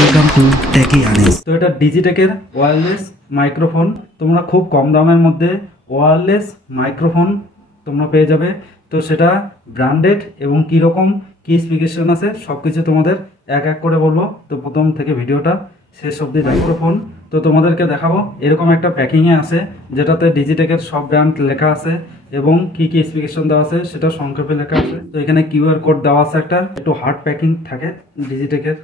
Welcome to টেকি Anis. তো এটা ডিজিটেকের ওয়্যারলেস মাইক্রোফোন। তোমরা খুব কম দামের মধ্যে ওয়্যারলেস মাইক্রোফোন তোমরা পেয়ে যাবে। তো সেটা ব্র্যান্ডেড এবং কীরকম কী স্পেসিফিকেশন আছে সব কিছু তোমাদের এক এক করে বলবো। তো প্রথম থেকে ভিডিওটা শেষ অবধি মাইক্রোফোন তো তোমাদেরকে দেখাবো। এরকম একটা প্যাকিংয়ে আছে যেটাতে ডিজিটেকের সব ব্র্যান্ড লেখা আছে এবং কি কি স্পেসিফিকেশন দেওয়া আছে সেটা সংক্ষেপে লেখা আছে। তো এখানে কিউআর কোড দেওয়া আছে, একটা একটু হার্ড প্যাকিং থাকে ডিজিটেকের।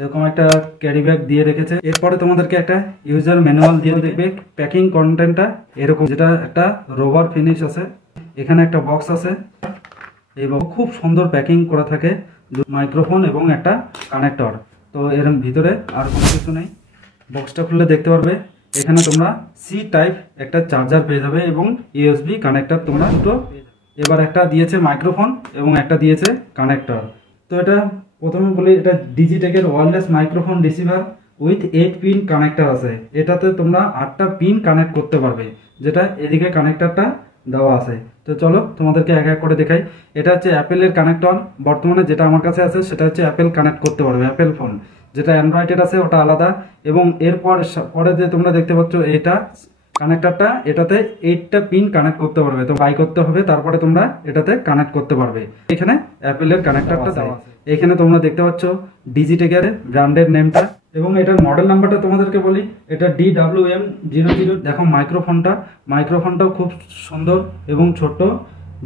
এরকম একটা ক্যারি ব্যাগ দিয়ে রেখেছে। এরপরে তোমাদেরকে একটা ইউজার ম্যানুয়াল দিয়ে দেখবে। প্যাকিং কন্টেন্টটা এরকম, যেটা একটা রবার ফিনিশ আছে। এখানে একটা বক্স আছে, এই খুব সুন্দর প্যাকিং করা থাকে, মাইক্রোফোন এবং একটা কানেক্টর। তো এর ভিতরে আর কোনো কিছু নেই। বক্সটা খুললে দেখতে পারবে এখানে তোমরা সি টাইপ একটা চার্জার পেয়ে যাবে এবং ইউএসবি কানেক্টর তোমরা দুটো। এবার একটা দিয়েছে মাইক্রোফোন এবং একটা দিয়েছে কানেক্টর। তো এটা প্রথমে বলি, এটা ডিজিটেকের wireless microphone receiver with 8 pin connector আছে। এটাতে তোমরা 8টা পিন কানেক্ট করতে পারবে, যেটা এদিকে কানেক্টরটা দেওয়া আছে। তো চলো তোমাদেরকে এক এক করে দেখাই। এটা হচ্ছে অ্যাপেলের কানেক্টর। বর্তমানে যেটা আমার কাছে আছে সেটা হচ্ছে অ্যাপেল কানেক্ট করতে পারবে, অ্যাপেল ফোন। যেটা অ্যান্ড্রয়েডের আছে ওটা আলাদা। এবং এরপর পরে যে তোমরা দেখতে পাচ্ছ এটা কানেক্টরটা, এটাতে 8টা পিন কানেক্ট করতে পারবে। তো বাই করতে হবে, তারপরে তোমরা এটাতে কানেক্ট করতে পারবে। এখানে অ্যাপেলের কানেক্টরটা দেওয়া আছে। এখানে তোমরা দেখতে পাচ্ছ ডিজিটেকের ব্র্যান্ডের নেমটা এবং এটার মডেল নাম্বারটা তোমাদেরকে বলি। এটা DWM00। দেখো মাইক্রোফোনটাও খুব সুন্দর এবং ছোট্ট,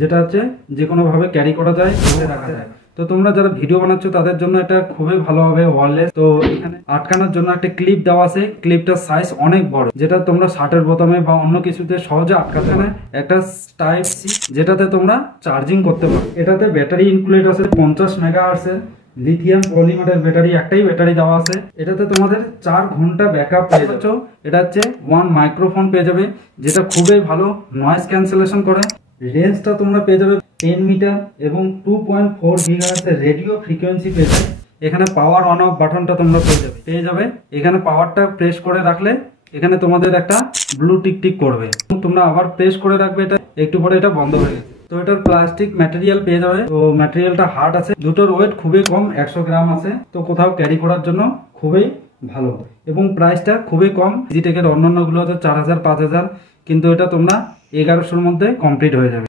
যেটা হচ্ছে যে কোনোভাবে ক্যারি করা যায়, রাখা যায়। তো তোমরা যারা ভিডিও বানাচ্ছ তাদের জন্য এটা খুবই ভালো হবে ওয়্যারলেস। তো এখানে আটকানোর জন্য একটা ক্লিপ দেওয়া আছে। ক্লিপটার সাইজ অনেক বড়, যেটা তোমরা শার্টের বোতামে বা অন্য কিছুতে সহজে আটকাতে না। একটা টাইপ সি, যেটাতে তোমরা চার্জিং করতে পারো। এটাতে ব্যাটারি ইনক্লুডেড আছে 50 মেগাহার্টজের লিথিয়াম পলিমারের ব্যাটারি, একটাই ব্যাটারি দেওয়া আছে। এটাতে তোমাদের 4 ঘন্টা ব্যাকআপ পেয়ে যাচ্ছ। এটা হচ্ছে 1 মাইক্রোফোন পেয়ে যাবে, যেটা খুবই ভালো নয়েজ ক্যান্সেলেশন করে। রেঞ্জটা তোমরা পেয়ে যাবে 10 মিটার এবং 2.4 গিগাহার্টজের রেডিও ফ্রিকোয়েন্সি পেয়ে যাবে। এখানে পাওয়ার অন অফ বাটনটা তোমরা পেয়ে যাবে। এখানে পাওয়ারটা প্রেস করে রাখলে এখানে তোমাদের একটা ব্লু টিক করবে। তোমরা আবার প্রেস করে রাখবে, এটা একটু পরে এটা বন্ধ হয়ে যাবে। তো এটার প্লাস্টিক ম্যাটেরিয়াল পেয়ে যাবে। তো ম্যাটেরিয়ালটা হার্ড আছে। দুটোর ওয়েট খুবই কম, 100 গ্রাম আছে। তো কোথাও ক্যারি করার জন্য খুবই ভালো এবং প্রাইসটা খুবই কম। ডিজিটেকের অন্যান্যগুলো হচ্ছে 4000 5000, কিন্তু এটা তোমরা 1100-র মধ্যে কমপ্লিট হয়ে যাবে।